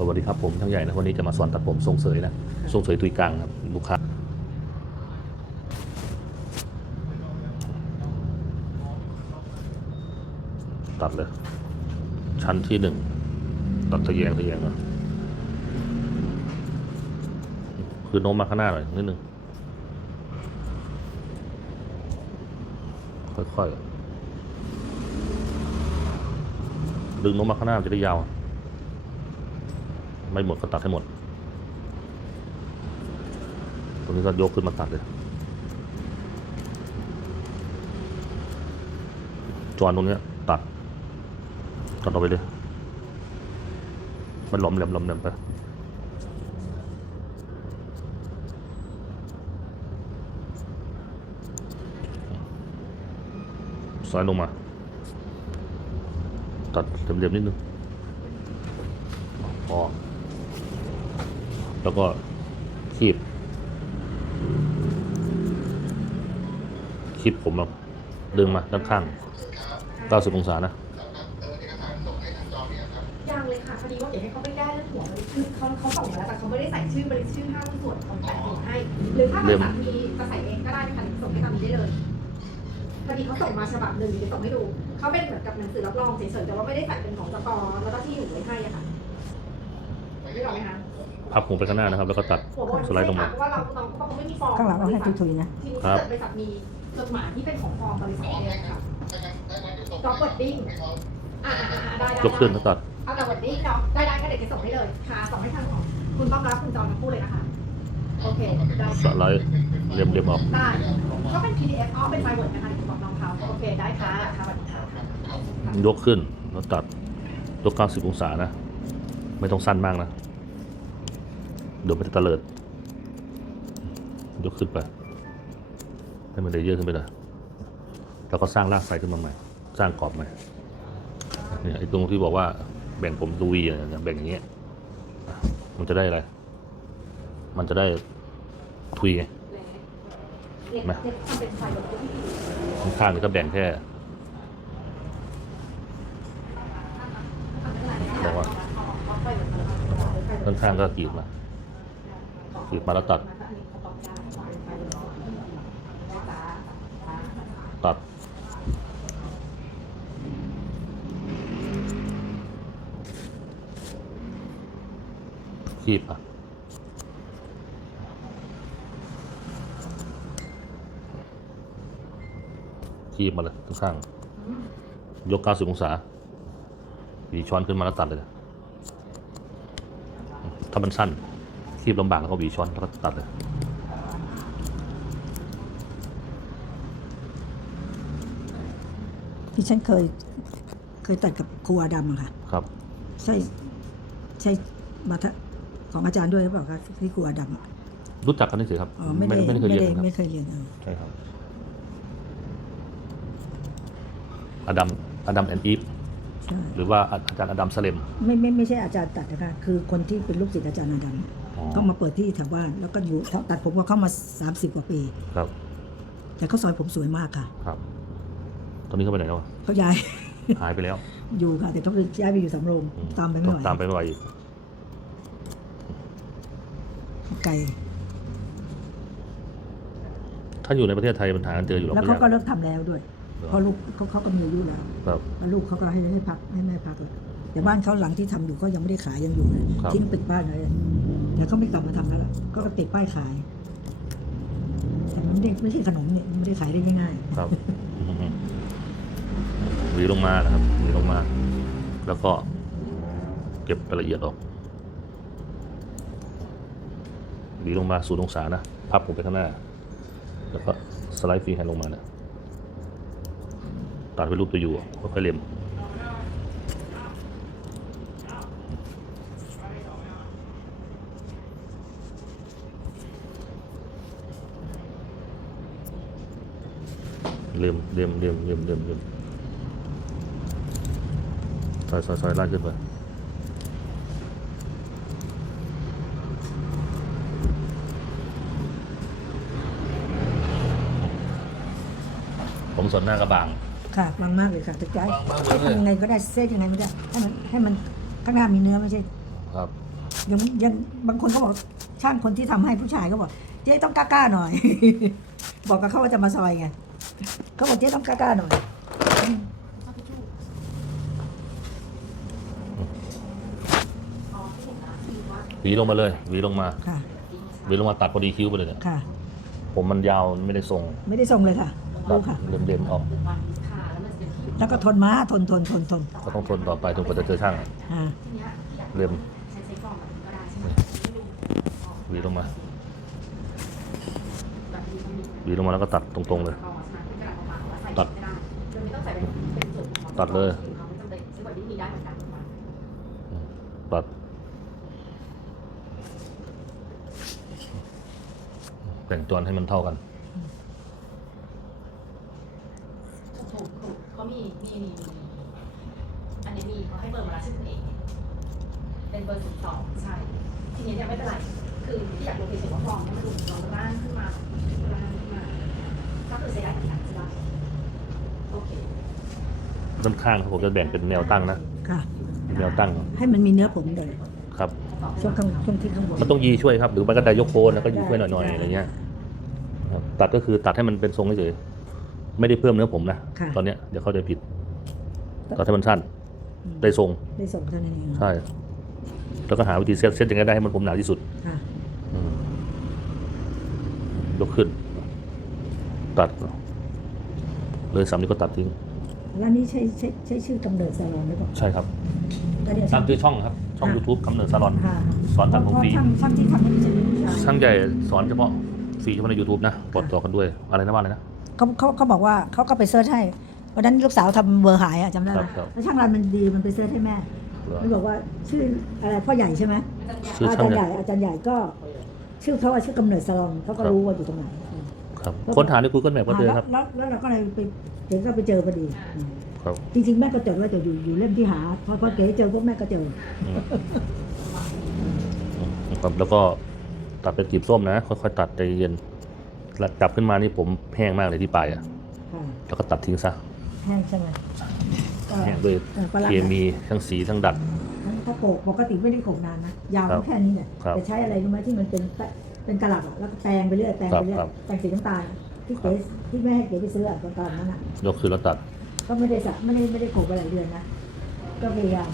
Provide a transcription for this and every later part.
สวัสดีครับผมช่างใหญ่นะวันนี้จะมาสอนตัดผมทรงเสยนะทรงเสยตุยกลางครับลูกค้าตัดเลย ชั้นที่หนึ่งตัดทะแยงทะแยงนะคือโน้มมาข้างหน้าหน่อยนิดนึงค่อยๆดึงโน้มมาข้างหน้าจะได้ยาว ไม่หมดก็ตัดให้หมด ตรงนี้ก็ยกขึ้นมาตัดเลย จอนตรงนี้ตัด ตัดออกไปเลย มันหลอมแหลมหลอมแหลมไปซ้ายลงมา ตัดเหลี่ยมๆนิดนึง พอ แล้วก็คีบคีบผมแบบดึงมาด้านข้าง 90 องศานะยังเลยค่ะพอดีว่าเดี๋ยวให้เขาไปแก้เรื่องหัวเลยคือเขาเขาส่งมาแล้วแต่เขาไม่ได้ใส่ชื่อบริษัทชื่อห้างส่วนของแต่งตัวให้ หรือถ้าบเริ่ริมษัทมีจะใส่เองก็ได้นะคะส่งให้ตามนี้ได้เลยพอดีเขาส่งมาฉบับหนึ่งเดี๋ยวส่งให้ดูเขาเป็นเหมือนกับหนังสือรับรองเฉยๆแต่ว่าไม่ได้ใส่เป็นของสกอแล้วก็ที่อยู่ไว้ให้อะค่ะไม่หรอกไหมคะ พับหัวไปข้างหน้านะครับ แล้วก็ตัดหัวบนสไลด์ลงมา เพราะว่าเราเราเขาไม่มีฟอร์มข้างหลังเอาให้ทุยๆนะ ทีนี้ครับถ้าเกิดบริษัทมีจดหมายที่เป็นของฟอร์มบริษัทเนี่ยค่ะจ็อบวอร์ดดิ้งอ่าอ่าได้ได้ยกขึ้นแล้วตัด เอาแต่วันนี้เนาะได้ได้ก็เดี๋ยวจะส่งให้เลยค่ะส่งให้ทางของคุณต้อมรับคุณจอนทั้งคู่เลยนะคะโอเคได้สไลด์เรียมเรียมออก ได้ก็เป็น PDF อ๋อเป็นไฟล์เวิร์ดนะคะที่บอกน้องเขาโอเคได้ค่ะค่ะสวัสดีค่ะค่ะยกขึ้นแล้วตัดยก90องศานะ ไม่ต้องสั้นมากนะเดี๋ยวมันจะตะเลิด ยกขึ้นไป ให้มันเลเยอร์ขึ้นไปเลยแล้วก็สร้างรากไฟขึ้นมาใหม่ สร้างกรอบใหม่เนี่ยไอ้ตรงที่บอกว่าแบ่งผมดูวีเนี่ยแบ่งอย่างเงี้ย มันจะได้อะไร มันจะได้ทุยไงเนี่ยเนี่ยทำเป็นไฟล์เวิร์ดที่พี่ข้างๆนี่ก็แบ่งแค่บอกว่าข้างๆก็กรีดมา กรีดมาแล้วตัด ตัด คีบอะคีบมาเลยข้างๆยก 90 องศาหวีช้อนขึ้นมาแล้วตัดเลย ถ้ามันสั้น คีบลำบากแล้วก็หวีช้อนแล้วก็ตัดเลยที่ฉันเคย เคยตัดกับครูอาดัมอะค่ะ ครับ ใช่ใช่มาทะของอาจารย์ด้วยหรือเปล่าคะที่ครูอาดัมอะรู้จักกันนี่สิครับอ๋อไม่ได้ไม่ได้เคยไม่เรียนได้นะครับไม่เคยเรียนเออใช่ครับอดัมอดัมแอนอีฟใช่หรือว่าอาจารย์อดัมสเลม ไม่ไม่ไม่ใช่อาจารย์ตัดนะคะคือคนที่เป็นลูกศิษย์อาจารย์อาดัมอ๋อ เขามาเปิดที่แถวบ้านแล้วก็อยู่ตัดผมกับเขามา 30 กว่าปี ครับ แต่เขาซอยผมสวยมากค่ะ ครับ ตอนนี้เขาไปไหนแล้วอะเขาย้าย หายไปแล้วอยู่ค่ะแต่เขาไปย้ายไปอยู่สำโรงอืตามไปไม่ไหวตามไปไม่ไหวอีกไกลถ้าอยู่ในประเทศไทยมันหากันเจออยู่หรอกแล้วไม่เขายากก็เลิกทำแล้วด้วยเพราะลูกเขาเขาก็มีอายุแล้วครับ แล้วลูกเขาก็ให้ให้พักให้แม่พักเลยแต่บ้านเขาหลังที่ทำอยู่ก็ยังไม่ได้ขายยังอยู่เลยครับ ทิ้งปิดบ้านเลย แต่เขาไม่กลับมาทำแล้วล่ะก็ติดป้ายขาย แต่มันไม่ใช่ขนมเนี่ยมันไม่ได้ขายได้ง่ายครับหวีลงมานะครับหวีลงมา แล้วก็เก็บรายละเอียดออกหวีลงมาศูนย์องศานะพับผมไปข้างหน้า แล้วก็สไลด์ฟรีแฮนด์ลงมานะตัดเป็นรูปตัวยูค่อยๆเล็ม ลียมเลียมเลียมเลียมเลียมเลียมซอยซอยซอยลากขึ้นไปผมส่วนหน้ากระบางๆค่ะบางมากเลยค่ะแต่ใจบางมากเลยให้ทำยังไงก็ได้เซฟยังไงไม่ได้ให้มันให้มันข้างหน้ามีเนื้อไม่ใช่ ครับยังยังบางคนก็บอกช่างคนที่ทำให้ผู้ชายก็บอกเจ๊ต้องกล้าๆหน่อย บอกกับเขาว่าจะมาซอยไง เขาบอกเจ๊ต้องกล้าๆหน่อยอ๋อที่เห็นนะคือว่าหวีลงมาเลยหวีลงมาค่ะ หวีลงมาตัดพอดีคิ้วไปเลยเนี่ยค่ะ ผมมันยาวไม่ได้ทรงไม่ได้ทรงเลยค่ะตัรู้ดค่ะ เล็มๆออกวันค่ะแล้วมันจะเป็นที่แล้วก็ทนมาทนทนทนทนก็ต้องทนต่อไปจนกว่าจะเจอช่างอ่าทีเนี้ยอยากเล็มใช้ใช้ฟองแบบนี้ก็ได้ใช่ไหมไม่รู้อ๋อหวีลงมาแบบนี้มันมีหวีลงมาแล้วก็ตัดตรงๆเลย ต่อใช่ไหมที่กระดาษออกมาว่าใส่ตัดไม่ได้โดยไม่ต้องใส่เป็นเป็นส่วนของตัดเลยเขาไม่จำเป็นใช้กว่าที่มีได้เหมือนกันถูกไหมตัด แบ่งจอนให้มันเท่ากันถูกถูกถูกเขามีมีมีมีอันนี้มีเขาให้เบอร์มาแล้วชื่อคุณเอกเป็นเบอร์สิบสองใช่ ทีนี้เนี่ยไม่เป็นไร คือที่อยากรู้เฉยๆว่าฟองเนี่ยมันดูลองร่างขึ้นมาร่างขึ้นมาก็คือใช้ได้ทุกอย่างใช่ปะโอเค ด้านข้างครับผมจะแบ่งเป็นแนวตั้งนะค่ะ แนวตั้งให้มันมีเนื้อผมเลยครับ ช่วงข้างช่วงที่ข้างบนมันต้องยีช่วยครับ หรือมันก็ได้ยกโคนแล้วก็ยีช่วยหน่อยๆอะไรเงี้ยครับตัดก็คือตัดให้มันเป็นทรงเฉยๆไม่ได้เพิ่มเนื้อผมนะค่ะ ตอนเนี้ยเดี๋ยวเขาใจผิดตัดให้มันสั้นได้ทรงได้ส่งเท่านั้นเองใช่แล้วก็หาวิธีเซตเซตยังไงได้ให้มันผมหนาที่สุดค่ะ อืมยกขึ้น ตัด เลยสามนี้วก็ตัดทิ้งแล้วนี่ใช้ใช้ใช้ชื่อกำเนิดซาลอนหรือเปล่าใช่ครับก็เนี่ย ตามชื่อช่องครับ ช่อง YouTube กำเนิดซาลอน ค่ะสอนตัดผมฟรี เพาะช่างช่างที่ทำให้จะเป็นผู้ชายช่างใหญ่สอนเฉพาะฟรีเฉพาะใน YouTube นะปลดต่อกันด้วยอะไรนะว่าอะไรนะ เขาเขาเขาบอกว่าเขาก็ไปเซิร์ชให้วันนั้นลูกสาวทำเบอร์หายอะจำได้ไหมครับครับแล้วช่างรันมันดีมันไปเซิร์ชให้แม่ มันบอกว่าชื่ออะไรพ่อใหญ่ใช่ไหมชื่ออาช่าจางรย์ใหใหญ่ญ่อาจารย์ใหญ่ก็ ชื่อเขาว่าชื่อกำเนิดซาลอนเขาก็ครับรู้ว่าอยู่ตรงไหน ครับค้นหาใน Google Map ก็เจอครับ แล้วแล้วแล้วเราก็เลยไปเดี๋ยวก็ไปเจอพอดีครับ จริงๆ แม่ก็จดว่าจะอยู่อยู่เล่มที่หาพอพอเก๋เจอพวกแม่ก็เจออืมอืมครับแล้วก็ตัดเป็นกลีบส้มนะ ค่อยๆตัดใจเย็นแล้วจับขึ้นมานี่ผมแห้งมากเลยที่ปลายอะ ค่ะแล้วก็ตัดทิ้งซะ แห้งใช่ไหมก็แห้งด้วยเออประหลาดเคมีทั้งสีทั้งดัดถ้าโกกปกติไม่ได้โกกนานนะยาวครับแค่นี้เนี่ยครับ แต่ใช้อะไรรู้ไหมที่มันเป็นแปะ เป็นกระหลับอะแล้วก็แปรงไปเรื่อยแปรงไปเรื่อยครับแปรงสีน้ำตาลที่เก๋ที่แม่ให้เก๋ไปซื้ออะตอนตอนนั้นอะยกขึ้นแล้วตัด ก็ไม่ได้สักไม่ได้ไม่ได้โกกไปหลายเดือนนะ ก็พยายาม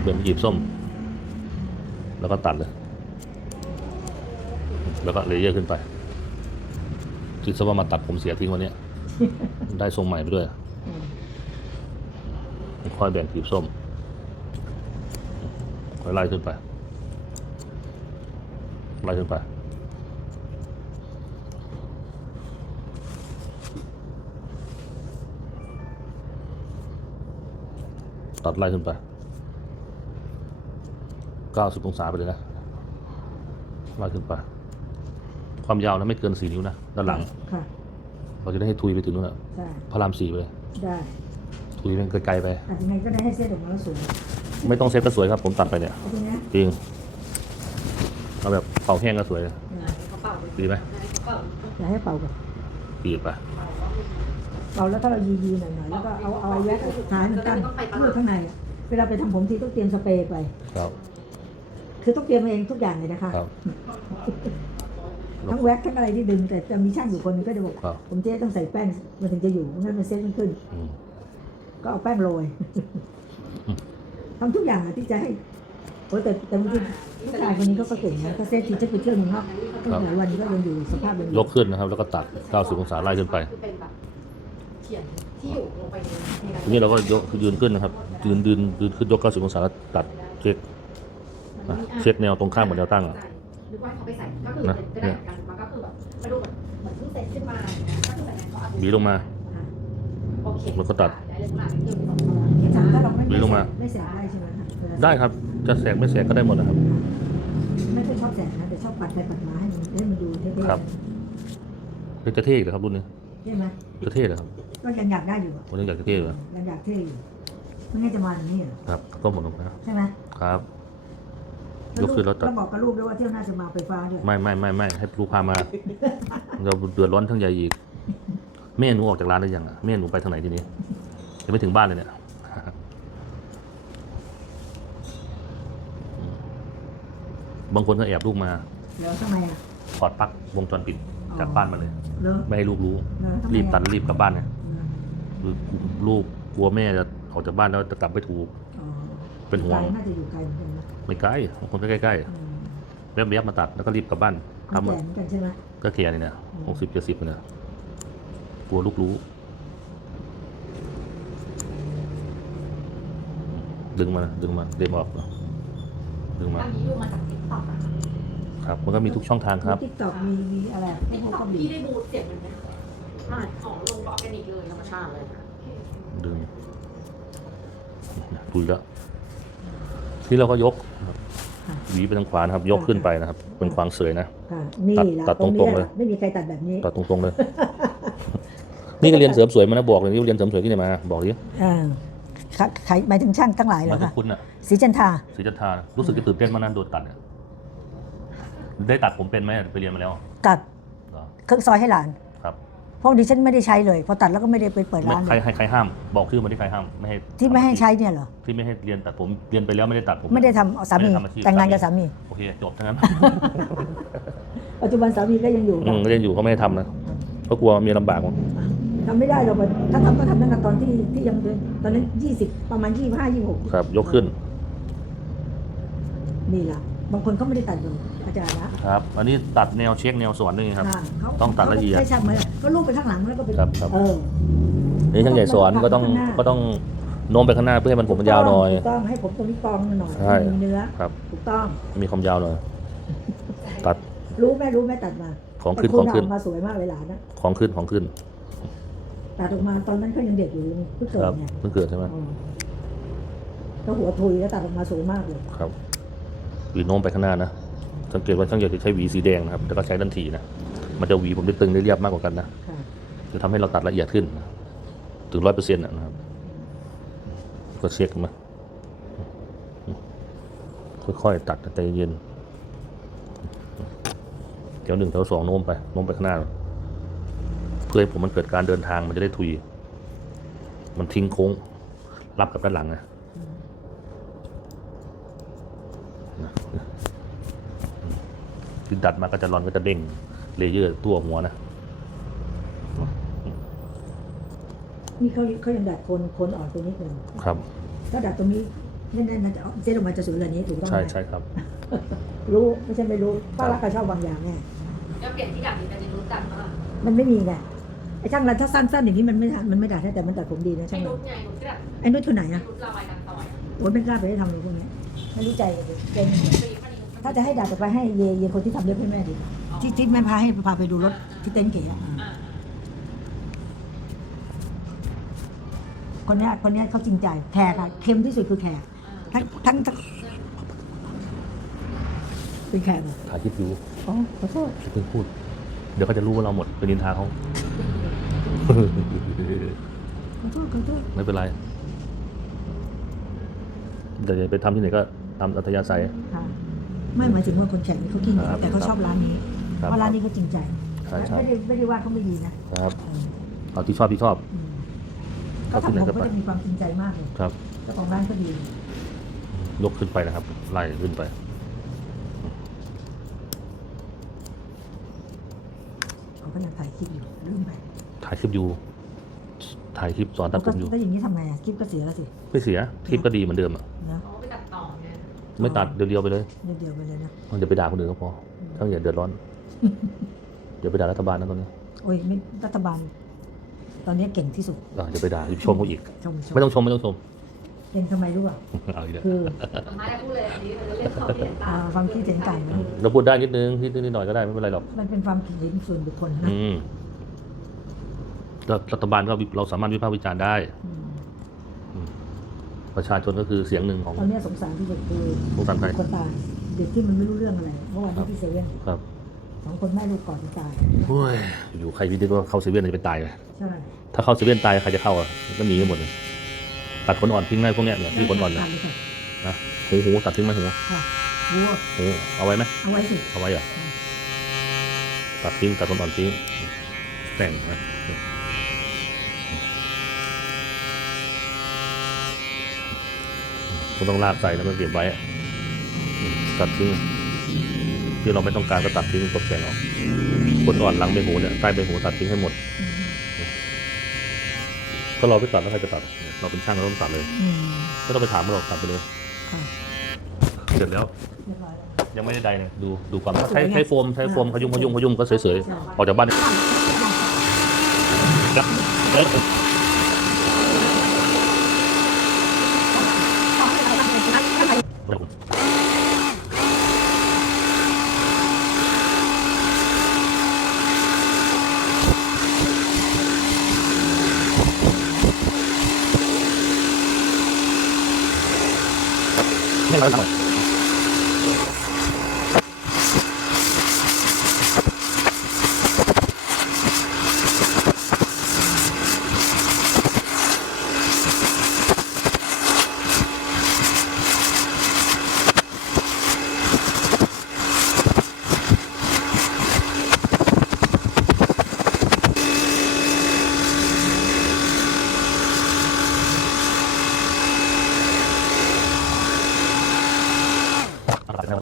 เปลี่ยนเป็นกลีบส้ม แล้วก็ตัดเลย แล้วก็เลเยอร์ขึ้นไปคิดซะว่ามาตัดผมเสียทิ้งวันเนี้ย ได้ทรงใหม่ไปด้วย อืมค่อยแบ่งกลีบส้ม ค่อยไล่ขึ้นไป ไล่ขึ้นไปตัดไล่ขึ้นไป 90 องศาไปเลยนะ ไล่ขึ้นไป ความยาวนะไม่เกิน 4 นิ้วนะ ด้านหลัง ค่ะ เราจะได้ให้ทุยไปถึงนู่นนะใช่พระรามสี่ไปเลย ได้ทุยเป็นไกลๆไปแต่ยังไงก็ได้ให้เส้นออกมาแล้วสวยไม่ต้องเซ็ตก็สวยครับ ผมตัดไปเนี่ยเอาตรงเนี้ยจริง เอาแบบเป่าแห้งก็สวยเออเขาเป่าเลยดีไหมเป่าอย่าให้เป่าก่อนปีดไปเป่าแล้วถ้าเรายีๆหน่อยๆแล้วก็เอาเอาไอ้แว็กซ์ท้ายมันกั้นเพื่อข้างในอะเวลาไปทำผมทีต้องเตรียมสเปรย์ไป ครับ คือต้องเตรียมเองทุกอย่างเลยนะคะครับทั้งแว็กซ์ทั้งอะไรที่ดึงแต่จะมีช่างอยู่คนหนึงก็จะบอกครับผมเจ๊ต้องใส่แป้งมันถึงจะอยู่ไม่งั้นมันเซ็ตไม่ขึ้นอืมก็เอาแป้งโรยอืมทำทุกอย่างอะที่จะให้ โอ้ยแต่แต่บางทีผู้ชายคนนี้เขาก็เก่งนะเขาเซ็ตทีจะไปเที่ยวเมืองนอกก็หลายวันก็ยังอยู่สภาพเดิมยกขึ้นนะครับ แล้วก็ตัด 90 องศาไล่ขึ้นไปคือเป็นแบบเขียนที่อยู่ลงไปในในทีนี้เราก็ยกยืนขึ้นนะครับ ยืนยืนยืนขึ้นยก 90 องศาแล้วตัดเช็คอะเช็คแนวตรงข้ามกับแนวตั้งอะนึกว่าเขาไปใส่ก็คือเป็นกระดาษกันมันก็คือแบบมาดูแบบเหมือนเพิ่งเซ็ตขึ้นมาก็คือแบบนั้นเขาเอาหวีลงมาโอเคแล้วก็ตัดได้เลยขนาดนี้อยู่สองตัวถ้าเราไม่หวีลงมาไม่แสงได้ใช่ไหมคะเวลาได้ครับ จะแสกไม่แสกก็ได้หมดนะครับ ไม่ค่อยชอบแสงนะแต่ชอบปัดไปปัดมาให้มันให้มันดูเท่ๆครับ เป็นจะเท่อีกเหรอครับรุ่นนี้ใช่ไหมจะเท่เหรอครับก็ยังอยากได้อยู่อะวันนี้อยากจะเท่เหรอยังอยากเท่อยู่ไม่งั้นจะมาอย่างนี้เหรอครับต้มหมดลงไปครับใช่ไหมครับ ยกขึ้นแล้วตัดแล้วบอกกับลูกด้วยว่าเที่ยวหน้าจะมาไฟฟ้าด้วยไม่ไม่ไม่ไม่ให้ลูกพามา เราเดือดร้อนทั้งใหญ่อีกแม่หนูออกจากร้านได้ยังอะแม่หนูไปทางไหนทีนี้ยังไม่ถึงบ้านเลยเนี่ย บางคนก็แอบลูกมาแล้วทำไมอะ ถอดปลั๊กวงจรปิดจากบ้านมาเลยแล้วไม่ให้ลูกรู้แล้วทำไมรีบตัดอะรีบกลับบ้านไงอืมคือลูกกลัวแม่จะออกจากบ้านแล้วจะกลับไม่ถูกอ๋อเป็นห่วงไกลน่าจะอยู่ไกลเหมือนกันนะไม่ไกลบางคนก็ใกล้อืมๆแวบๆมาตัดแล้วก็รีบกลับบ้านมันทำแก่เหมือนกันใช่ไหมก็เคลียร์นี่นะหกสิบเจ็ดสิบเนี่ยกลัวลูกรู้ ดึงมาดึงมาเดมออกดึงมา อันนี้ดูมาจากติ๊ก ต็อกอะครับมันก็มีทุกช่องทางครับทิกตอกมีมีอะไรติ๊กให้ต็เขาอกก็มีพี่ได้บูทเสียงมันไหมอ่าของลงก็ออร์แกนิกเลยธรรมชาติเลยค่ะดึงดูอีกแล้วที่เราก็ยกนะครับหวีไปทางขวานะครับ ยกขึ้นไปนะครับ เป็นขวางเสยนะ ค่ะนี่ตัดแหละตัดตรงตรงนี้ๆเลยแหละไม่มีใครตัดแบบนี้ตัดตรงๆเลย นี่ก็เรียนเสริมสวยมานะบอกเลยนี่เรียนเสริมสวยที่ไหนมา บอกดิอ่าใครใครหมายถึงช่างทั้งหลายเหรมาอถึคะงคุณน่ะสีจันทรา ศรีจันทรารู้สึกจะตื่นเต้นมากนั่นโดนตัดเนี่ย ได้ตัดผมเป็นไหมไปเรียนมาแล้วตัดเหรอเครื่องซอยให้หลาน ครับเพราะดิฉันไม่ได้ใช้เลย พอตัดแล้วก็ไม่ได้ไปเปิดไม่ร้านใครเลยใครใครห้าม บอกชื่อมาที่ใครห้ามไม่ให้ที่ไม่ให้ใช้เนี่ยเหรอ ที่ไม่ให้เรียนตัดผมเรียนไปแล้วไม่ได้ตัดผม ไม่ได้ทำเอาสามีไได้ทำอชีพ แต่งงานกับสามี โอเคจบทั้งนั้น ปัจจุบันสามีก็ยังอยู่อืมเรียนอยู่เขาไม่ให้ทำนะเพราะกลัวเมียลำบากมั้งทำไม่ได้หรอกถ้าทำก็ทำตั้งแต่ตอนที่ที่ยังเป็นตอนนั้นยี่สิบประมาณยี่ห้ายี่หกครับ ยกขึ้น นี่แหละบางคนเขาไม่ได้ตัดเลย อาจารย์นะครับ อันนี้ตัดแนวเช็คแนวสวนด้วยครับ อ่าเขาต้องตัดละเอียด ใช่ใช่เหมือนก็ลูกไปข้างหลังแล้วก็เป็นครับครับ เออนี่ช่างใหญ่สอนก็ต้องข้างหน้า ก็ต้องโน้มไปข้างหน้าเพื่อให้มันผมมันยาวหน่อย ถูกต้องให้ผมตรงนี้กองหน่อยใช่ มีเนื้อครับ ถูกต้อง มีความยาวหน่อย ตัดรู้ไหมรู้ไหมตัดมาของขึ้นแต่ของขึ้นณเามาสวยมากเลยหลานนะของขึ้นของขึ้น ตัดออกมาตอนนั้นเขายังเด็กอยู่เพิ่งเกิคดรับเนี่ยเพิ่งเกิดใช่ไหมอืมก็หัวทุยแล้วตัดออกมาสวยมากเลย ครับหวีโน้มไปข้างหน้านะ สังเกตว่าช่างใหญ่จะใช้หวีสีแดงนะครับแต่ก็ใช้ดันทีนะมันจะหวีผมได้ตึงได้เรียบมากกว่ากันนะจะทำให้เราตัดละเอียดขึ้น ถึงร้อยเปอร์เซ็นต์นะครับ ก็เช็คมาค่อยๆตัดใจเย็นแถวหนึ่งแถวสองโน้มไปโน้มไปข้างหน้า เพื่อให้ผมมันเกิดการเดินทางมันจะได้ทุย มันทิ้งโค้งรับกับด้านหลังนะ คือดัดมาก็จะรอนก็จะเด้งเลเยอร์ตัวหัวนะนี่เขาเขายังดัดโคนโคนอ่อนตรงนี้หนึ่งครับ ถ้าดัดตรงนี้แน่ๆนะจะเอาเส้นออกมาจะสวยกว่านี้ถูกต้องไหมใช่ใช่ครับ รู้ไม่ใช่ไม่รู้ป้ารักก็ชอบบางอย่างแน่แล้วเปลี่ยนที่ดับนี้เป็นรุ่นดัดมามันไม่มีไงไอ้ช่างเราถ้าสั้นๆอย่างนี้มันไม่ทันมันไม่ดัดให้แต่มันตัดผมดีนะไอ้ช่างเรารุ่นไงรุ่นที่ดัดไอ้นุชคนไหนไอ้อะรุ่นลาวายกันซอยอะโอ้ยไม่กล้าไปให้ทำเลยพวกนี้ไม่รู้ใจเลยเก่งไปอีกวันนี้ ถ้าจะให้ดัดออกไปให้เยเยคนที่ทำเล็บให้แม่ดิที่ที่แม่พาให้พาไปดูรถที่เต็นท์เก๋อะอ่าอ่าคนเนี้ยคนเนี้ยเขาจริงใจแขกอะเค็มที่สุดคือแขกอ่าทั้งทั้งทั้งเป็นแขกเหรอถ่ายคลิปอยู่อ๋อขอโทษอย่าเพิ่งพูด เดี๋ยวเขาจะรู้ว่าเราหมดเป็นนินทาเขาขอโทษขอโทษไม่เป็นไรแต่อย่าไปทำที่ไหนก็ตามอัธยาศัยค่ะ ไม่หมายถึงว่าคนแขกนี่เขากินครับแต่เขาชอบร้านนี้ครับเพราะร้านนี้เขาจริงใจใช่ใช่ไม่ได้ไม่ได้ว่าเขาไม่ดีนะครับเออเอาที่ชอบที่ชอบอืมเอาเขาที่ไหนทำผมก็ไปก็จะมีความจริงใจมากเลยครับเจ้าของร้านก็ดียกขึ้นไปนะครับ ไล่ขึ้นไปเขาก็ยังถ่ายคลิปอยู่ลืมไปถ่ายคลิปอยู่ถ่ายคลิปสอนตัดผก็มอยู่ก็อย่างนี้ทำไงอะคลิปก็เสียแล้วสิไม่เสียคลิปก็ดีเหมือนเดิมอะ ไงไม่ตัดเดียวๆไปเลย เดียวเดียวๆไปเลยนะมันจะไปด่าคนอื่นก็พอทั้งอย่าเดือดร้อน เดี๋ยวไปด่ารัฐบาลนะตอนนี้ โอ้ยไม่รัฐบาล ตอนนี้เก่งที่สุดอะเดี๋ยวไปด่าชมเขาอีกชมชมไม่ต้องชมไม่ต้องชมเก่งทำไมรู้อะเอาอีกแล้วคือทำไมได้พูดเลยอันนี้เรื่องเขาเปลี่ยนตาอ่ามความคิดเห็นต่างนะเราพูดได้นิดนึงนิดนิดหน่อยก็ได้ไม่เป็นไรหรอก มันเป็นความคิดเห็นส่วนบุคคลนะอืมแล้วรัฐบาลก็วิเราสามารถวิพากษ์วิจารณ์ได้อืม ประชาชนก็คือเสียงหนึ่งของตอนนี้สงสารที่สุดคือสงสารใครคนตายเด็กที่มันไม่รู้เรื่องอะไรเมื่อวานนี้ที่เซเว่นครับสองคนแม่ลูกก่อนที่ตายโอ้ยอยู่ใครวิดีว่าเข้าเซเว่นจะไปตายเลยใช่ไหมถ้าเข้าเซเว่นตายใครจะเข้าอะมันก็หนีกันหมดเลยตัดขนอ่อนทิ้งได้พวกเนี้ยเนี่ยที่ขนอ่อนตัเนี่ยดเลยค่ะนะหูหูตัดทิ้งไหมหูค่ะวัวหูเอาไว้ไหมเอาไว้สิเอาไว้เหรอตัดทิ้งตัดขนอ่อนทิ้งแต่งนะ ก็ต้องลากใส่แล้วก็เก็บไว้อะตัดทิ้งที่เราไม่ต้องการก็ตัดทิ้งตกแต่งออกขนอ่อนหลังใบหูเนี่ยใต้ใบหูตัดทิ้งให้หมดอืมก็เราไปตัดแล้วใครจะตัด เราเป็นช่างเราต้องตัดเลยอืมไม่ต้องไปถามเราตัดไปเลยค่ะเสร็จแล้วเรียบร้อยแล้ว ยังไม่ได้ใดเลยดูดูความสวยใช้ไงใช้โฟมใช้โฟมขยุ่มขยุ่มขยุ่มก็เฉยใช่ๆออกจากบ้าน 把它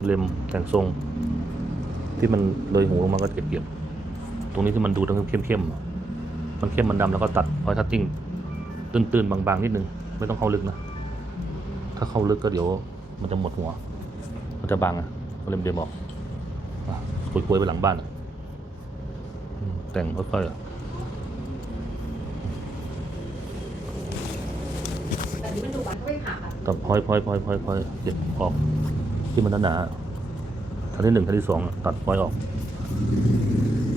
เล็มแต่งทรง ที่มันเลยหูลงมาก็เก็บๆตรงนี้ที่มันดูตรงเข้มๆมันเข้มมันดำแล้วก็ตัดพอยทัตติ้งตื้นๆบางๆนิดนึงไม่ต้องเข้าลึกนะ ถ้าเข้าลึกก็เดี๋ยวมันจะหมดหัว มันจะบางอะก็เล็มเดมออกอะคุยๆไปหลังบ้านอะอืมแต่งค่อยๆอะแต่นี่มันดูวันก็ไม่ผ่าแบบตัดพอยพอยพอยพอยพอยเก็บออก ที่มันหนาๆทันที่หนึ่งทันที่สองอะตัดพอยออก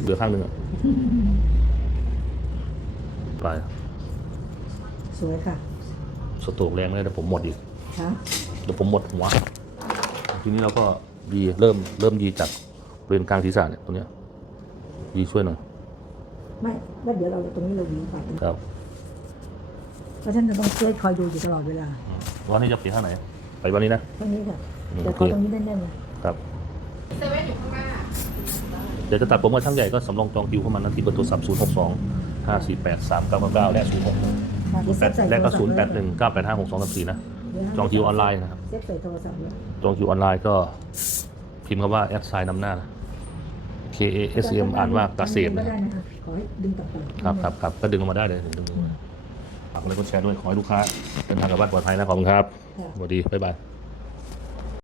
เหลือข้างหนึ่งอะไปสวยค่ะ สโตรกแรงเลยแต่ผมหมดอีกค่ะเดี๋ยวผมหมดหัวทีนี้เราก็ยีเริ่มเริ่มยีจากบริเวณกลางศีรษะเนี่ยตรงเนี้ยยีช่วยหน่อยไม่แล้วเดี๋ยวเราตรงนี้เราหวีไปครับเพราะฉะนันจะต้องช่วยคอยดูอยู่ตลอดเวลาอืมวันนี้จะเปลี่ยนท่าไหน ไปวันนี้นะตรงนี้ค่ะอืม เดี๋ยวโอขอเคตรงนี้แน่นๆนะครับเซเว่นอยู่ข้างหน้าเดี๋ยวจะตัดผมกับช่างใหญ่ก็สำรองจองคิวเข้ามานะที่เบอร์โทรศัพท์0 6 2 5 4 8 3 9 9และ0 6ค่ะเดี๋ยวเซฟใส่8และก็โทรศัพท์0 8 1 9 8 5 6 2 3 4นะเดี๋ยวนะ จองคิวออนไลน์นะครับ เซฟใส่โทรศัพท์เลยจองคิวออนไลน์ก็พิมพ์คำว่าแอดไซน์นำหน้านะ K A S M อ่านว่ากเกษตรก็นะได้นะคะขอให้ดึงตัดต่อครับครับครับก็ดึงลงมาได้เลยดึงลงมาฝากอะไรก็แชร์ด้วยขอให้ลูกค้าเดินทางกลับบ้านปลอดภัยนะขอบคุณครับค่ะสวัสดีบ๊ายบาย